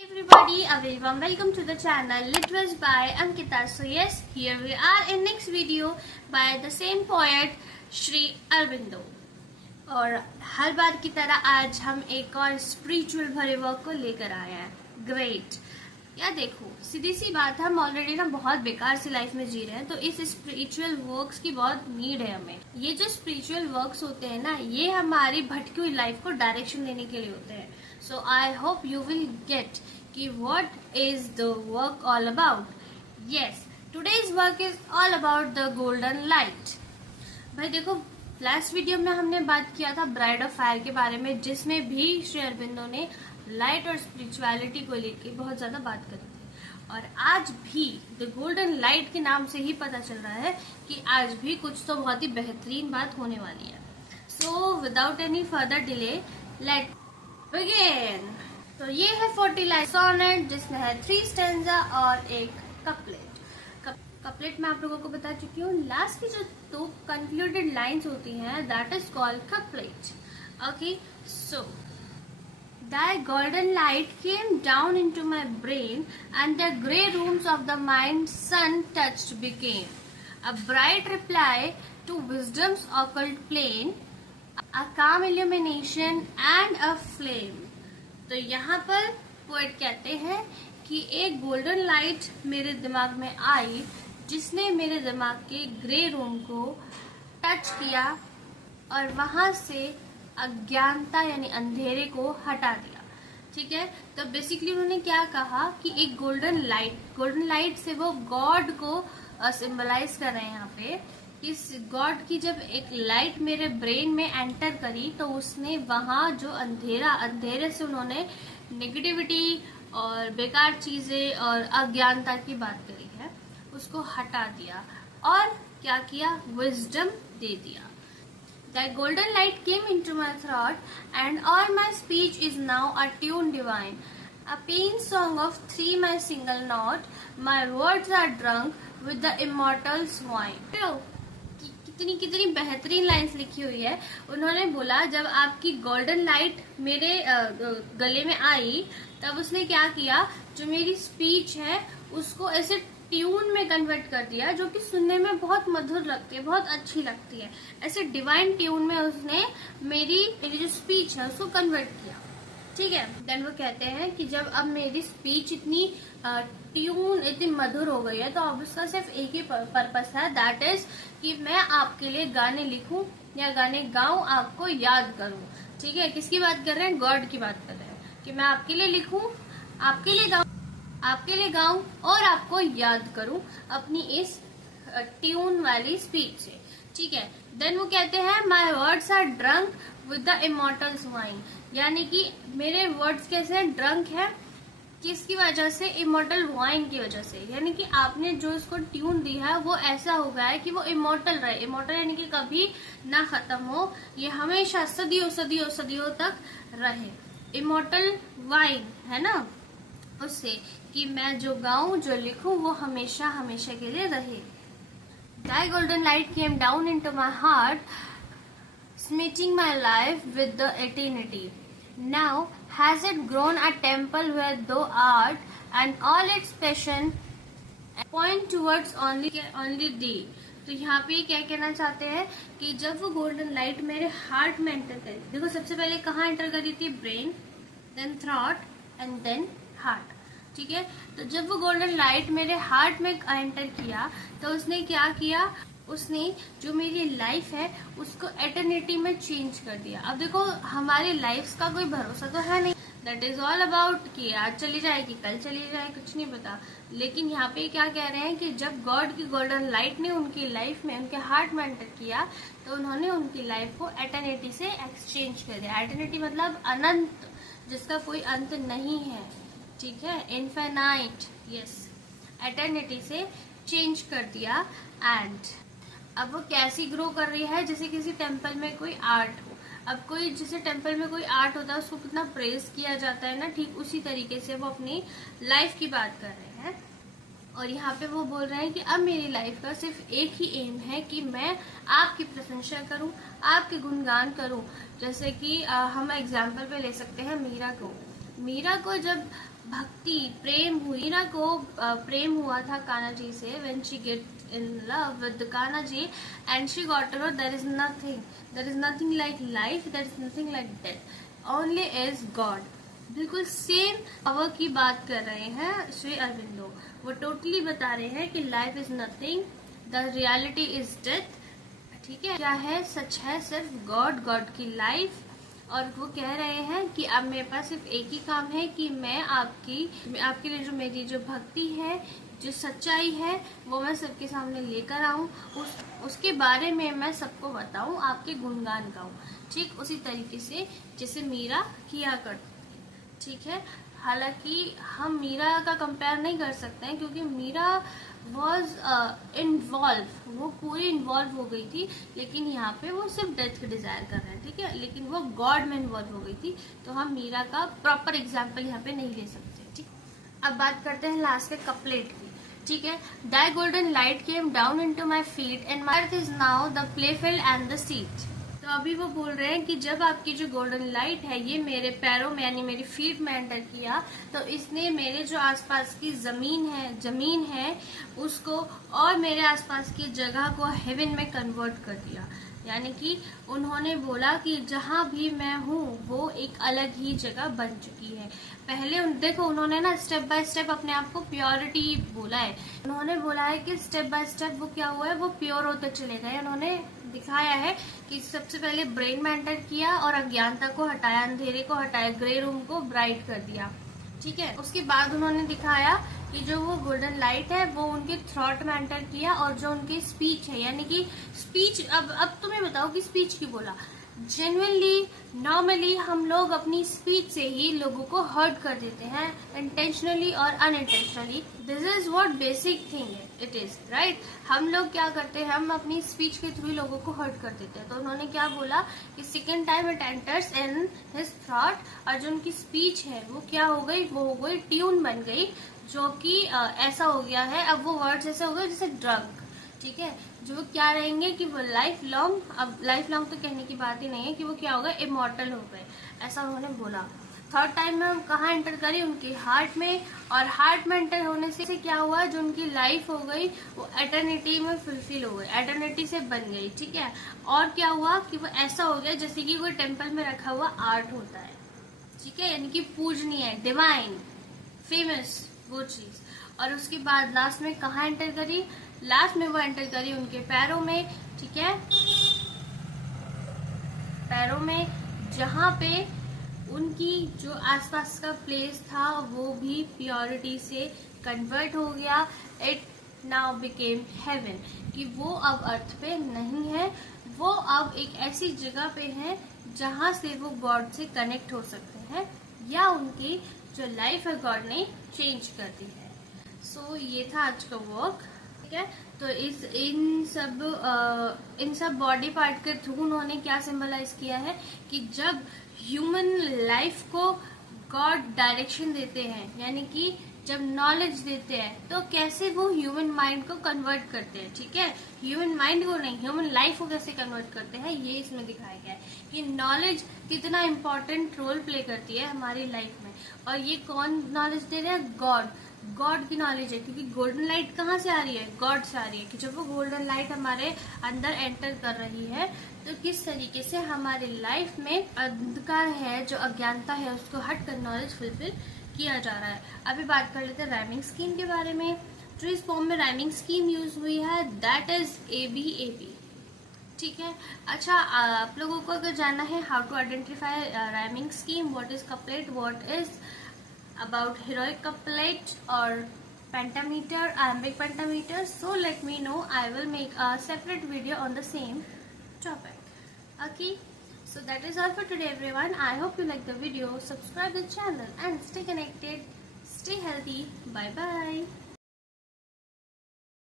Everybody, a very warm welcome to the channel Literature by Ankita. So yes, here we are in next video by the same poet Shri Aurobindo. और हर बार की तरह आज हम एक और spiritual भरे वर्क को लेकर आए हैं। ग्रेट। या देखो, सीधी सी बात है, हम ऑलरेडी ना बहुत बेकार सी लाइफ में जी रहे हैं, तो इस स्पिरिचुअल वर्क्स की बहुत नीड है हमें। ये जो स्पिरिचुअल वर्क्स होते हैं ना, ये हमारी भटकी हुई लाइफ को डायरेक्शन देने के लिए होते हैं। So I hope you will get कि what is the work all about. Yes, today's work is all about the golden light. भाई देखो, लास्ट वीडियो में हमने बात किया था ब्राइड ऑफ फायर के बारे में, जिसमें भी श्री अरविंदो ने लाइट और स्पिरिचुअलिटी को लेकर बहुत ज्यादा बात करी थी। और आज भी द गोल्डन लाइट के नाम से ही पता चल रहा है कि आज भी कुछ तो बहुत ही बेहतरीन बात होने वाली है। So without any further delay late begin. तो ये है 40 लाइन सोनेट, जिसमें है 3 स्टेंजा और एक कपलेट। कपलेट मैं आप लोगों को बता चुकी हूँ। लास्ट की जो 2 कंक्लूडेड लाइंस होती हैं, that is called couplet. Okay, so Thy golden light came down into my brain, and the grey rooms of the mind sun-touched became a bright reply to wisdom's occult plane, a calm illumination and a flame. तो यहाँ पर poet कहते हैं कि एक golden light मेरे दिमाग में आई, जिसने मेरे दिमाग के ग्रे रूम को टच किया और वहां से अज्ञानता यानी अंधेरे को हटा दिया। ठीक है, तो बेसिकली उन्होंने क्या कहा कि एक गोल्डन लाइट से वो गॉड को सिंबलाइज कर रहे हैं यहाँ पे। इस गॉड की जब एक लाइट मेरे ब्रेन में एंटर करी, तो उसने वहां जो अंधेरे से उन्होंने नेगेटिविटी और बेकार चीजें और अज्ञानता की बात करी है, उसको हटा दिया और क्या किया, विजडम दे दिया। The golden light came into my throat, and all my speech is now a tune divine, a pain song of 3 my single note. My words are drunk with the immortal's wine. कितनी बेहतरीन lines लिखी हुई है। उन्होंने बोला जब आपकी golden light मेरे गले में आई, तब उसने क्या किया, जो मेरी स्पीच है उसको ऐसे ट्यून में कन्वर्ट कर दिया, जो कि सुनने में बहुत मधुर लगती है, बहुत अच्छी लगती है। ऐसे डिवाइन ट्यून में उसने मेरी जो स्पीच है उसको कन्वर्ट किया। ठीक है, देन वो कहते हैं कि जब अब मेरी स्पीच इतनी ट्यून इतनी मधुर हो गई है, तो अब उसका सिर्फ एक ही पर्पस है, दैट इज कि मैं आपके लिए गाने लिखूं या गाने गाऊं, आपको याद करूं। ठीक है, किसकी बात कर रहे हैं, गॉड की बात कर रहे हैं कि मैं आपके लिए लिखूं, आपके लिए गाऊं और आपको याद करूं अपनी इस ट्यून वाली स्पीच से। ठीक है, देन वो कहते हैं my words are drunk with the immortals wine, यानी कि मेरे वर्ड्स कैसे हैं, ड्रंक है, किसकी वजह से, इमोर्टल वाइन की वजह से। यानी कि आपने जो इसको ट्यून दी है वो ऐसा हो गया है कि वो इमोर्टल रहे। इमोर्टल यानी कि कभी ना खत्म हो, ये हमेशा सदियों तक रहे। इमोर्टल वाइन है ना, उससे कि मैं जो गाऊं जो लिखूं वो हमेशा के लिए रहे। Thy golden light came down into my heart, smiting my life with the eternity. Now has it grown a temple where thou art, and all its passion point towards only thee. तो यहाँ पे क्या कहना चाहते हैं कि जब वो गोल्डन लाइट मेरे हार्ट में एंटर करी, देखो सबसे पहले कहाँ एंटर करी थी, brain, then thought and then heart. ठीक है, तो जब वो गोल्डन लाइट मेरे हार्ट में एंटर किया, तो उसने क्या किया, उसने जो मेरी लाइफ है उसको एटर्निटी में चेंज कर दिया। अब देखो, हमारी लाइफ का कोई भरोसा तो है नहीं, दैट इज ऑल अबाउट कि आज चली जाएगी कल चली जाए, कुछ नहीं पता। लेकिन यहाँ पे क्या कह रहे हैं कि जब गॉड की गोल्डन लाइट ने उनकी लाइफ में, उनके हार्ट में एंटर किया, तो उन्होंने उनकी लाइफ को एटर्निटी से एक्सचेंज कर दिया। एटर्निटी मतलब अनंत, जिसका कोई अंत नहीं है। ठीक है, इनफाइनाइट, यस, एटर्निटी से चेंज कर दिया। एंड अब वो कैसी ग्रो कर रही है, जैसे किसी टेम्पल में कोई आर्ट हो। अब कोई जैसे टेम्पल में कोई आर्ट होता है, उसको कितना प्रेज किया जाता है ना, ठीक उसी तरीके से वो अपनी लाइफ की बात कर रहे हैं। और यहाँ पे वो बोल रहे हैं कि अब मेरी लाइफ का सिर्फ एक ही एम है कि मैं आपकी प्रशंसा करूं, आपके गुणगान करूं। जैसे कि हम एग्जाम्पल पे ले सकते हैं मीरा को जब भक्ति प्रेम हुई, मीरा को प्रेम हुआ था कान्हा जी से, when she get in love with Kanha ji and she got to know there is nothing like life, there is nothing like death, only is God। बिल्कुल सेम पावर की बात कर रहे हैं श्री अरविंदो। वो टोटली बता रहे हैं कि life is nothing, the reality is death. ठीक है, क्या है, सच है सिर्फ गॉड की लाइफ। और वो कह रहे हैं कि अब मेरे पास सिर्फ एक ही काम है कि मैं आपके लिए जो मेरी जो भक्ति है, जो सच्चाई है, वो मैं सबके सामने लेकर आऊं, उसके बारे में मैं सबको बताऊं, आपके गुणगान गाऊं। ठीक उसी तरीके से जैसे मीरा किया करती। ठीक है, हालांकि हम मीरा का कंपेयर नहीं कर सकते हैं क्योंकि मीरा वॉज इन्वॉल्व, वो पूरी इन्वॉल्व हो गई थी, लेकिन यहाँ पे वो सिर्फ डेथ का डिजायर कर रहे हैं। ठीक है, लेकिन वो गॉड में इन्वॉल्व हो गई थी, तो हम मीरा का प्रॉपर एग्जाम्पल यहाँ पे नहीं ले सकते। ठीक, अब बात करते हैं लास्ट के कपलेट की। ठीक है, the golden light came down into my feet and my earth is now the playfield and the seat. तो अभी वो बोल रहे हैं कि जब आपकी जो गोल्डन लाइट है ये मेरे पैरों में यानी मेरी फीट में एंटर किया, तो इसने मेरे जो आसपास की जमीन है उसको और मेरे आसपास की जगह को हेवन में कन्वर्ट कर दिया। यानी कि उन्होंने बोला कि जहाँ भी मैं हूँ वो एक अलग ही जगह बन चुकी है। पहले देखो उन्होंने ना स्टेप बाय स्टेप अपने आप को प्योरिटी बोला है। उन्होंने बोला है कि स्टेप बाय स्टेप वो क्या हुआ है, वो प्योर होते चले गए। उन्होंने दिखाया है कि सबसे पहले ब्रेन में एंटर किया और अज्ञानता को हटाया, अंधेरे को हटाया, ग्रे रूम को ब्राइट कर दिया। ठीक है, उसके बाद उन्होंने दिखाया कि जो वो गोल्डन लाइट है वो उनके थ्रॉट में एंटर किया और जो उनकी स्पीच है, यानी कि स्पीच, अब तुम्हें बताओ कि स्पीच क्यों बोला। जेन्युइनली नॉर्मली हम लोग अपनी स्पीच से ही लोगों को हर्ट कर देते हैं, इंटेंशनली और unintentionally. This is what basic thing है, इट इज राइट। हम लोग क्या करते हैं, हम अपनी स्पीच के थ्रू लोगों को हर्ट कर देते हैं। तो उन्होंने क्या बोला कि second time it enters in his thought, और जो उनकी स्पीच है वो क्या हो गई, वो हो गई ट्यून बन गई, जो कि ऐसा हो गया है, अब वो वर्ड्स ऐसे हो गए जैसे ड्रग। ठीक है, जो क्या रहेंगे कि वो लाइफ लॉन्ग, अब लाइफ लॉन्ग तो कहने की बात ही नहीं है, कि वो क्या होगा, इमॉर्टल हो गए, ऐसा उन्होंने बोला। थर्ड टाइम में हम कहाँ एंटर करी, उनके हार्ट में, और हार्ट में एंटर होने से क्या हुआ, जो उनकी लाइफ हो गई वो एटर्निटी में फुलफिल हो गई, एटर्निटी से बन गई। ठीक है, और क्या हुआ कि वो ऐसा हो गया जैसे कि कोई टेम्पल में रखा हुआ आर्ट होता है। ठीक है, यानी कि पूजनीय, डिवाइन, फेमस, वो चीज। और उसके बाद लास्ट में कहाँ एंटर करी, लास्ट में वो एंटर करी उनके पैरों में। ठीक है, पैरों में, जहाँ पे उनकी जो आसपास का प्लेस था वो भी प्योरिटी से कन्वर्ट हो गया। इट नाउ बिकेम हेवन, कि वो अब अर्थ पे नहीं है, वो अब एक ऐसी जगह पे है जहाँ से वो गॉड से कनेक्ट हो सकते हैं, या उनकी जो लाइफ है गॉड ने चेंज कर दी है। सो ये था आज का वर्क। ठीक है, तो इन सब बॉडी पार्ट के थ्रू उन्होंने क्या सिंबलाइज किया है कि जब ह्यूमन लाइफ को गॉड डायरेक्शन देते हैं, यानी कि जब नॉलेज देते हैं, तो कैसे वो ह्यूमन माइंड को कन्वर्ट करते हैं। ठीक है, ह्यूमन माइंड को नहीं, ह्यूमन लाइफ को कैसे कन्वर्ट करते हैं, ये इसमें दिखाया गया है कि नॉलेज कितना इम्पोर्टेंट रोल प्ले करती है हमारी लाइफ में। और ये कौन नॉलेज दे रहे हैं, गॉड की नॉलेज है, क्योंकि गोल्डन लाइट कहाँ से आ रही है, गॉड से आ रही है। कि जब वो गोल्डन लाइट हमारे अंदर एंटर कर रही है, तो किस तरीके से हमारी लाइफ में अंधकार है, जो अज्ञानता है, उसको हट कर नॉलेज फुलफिल किया जा रहा है। अभी बात कर लेते हैं राइमिंग स्कीम के बारे में। जो इस फॉर्म में राइमिंग स्कीम यूज हुई है, दैट इज ABAP। ठीक है, अच्छा, आप लोगों को अगर जानना है how to identify rhyming scheme, what is couplet, what is about heroic couplet or pentameter, iambic pentameter, so let me know. I will make a separate video on the same topic. Okay, so that is all for today everyone. I hope you like the video. Subscribe the channel and stay connected, stay healthy. Bye bye.